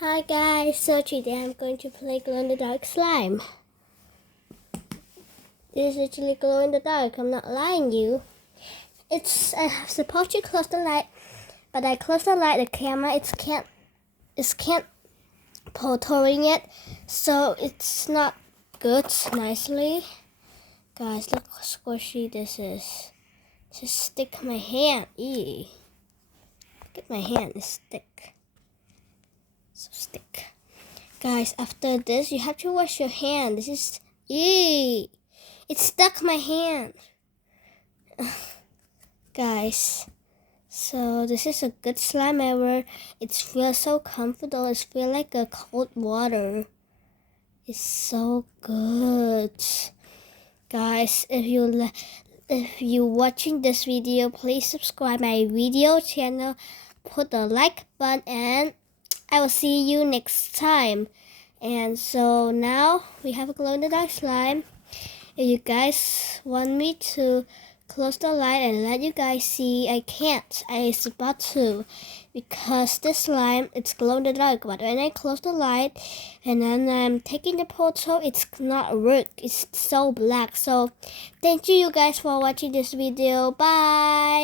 Hi guys, so today I'm going to play glow in the dark slime. This is actually glow in the dark, I'm not lying you. I'm supposed to close the light, but I close the light, the camera it can't portraying it, so it's not good nicely. Guys, look how squishy this is. Just stick my hand. Eee. Look at my hand, it's thick. So stick. Guys, after this, you have to wash your hand. This is, eee, it stuck my hand. Guys, so this is a good slime ever. It feels so comfortable. It feels like a cold water. It's so good. Guys, if you watching this video, please subscribe my video channel, put the like button, and I will see you next time. And so now we have a glow in the dark slime. If you guys want me to close the light and let you guys see, I can't. I was about to, because this slime it's glow in the dark. But when I close the light and then I'm taking the photo, it's not work. It's so black. So thank you guys for watching this video. Bye.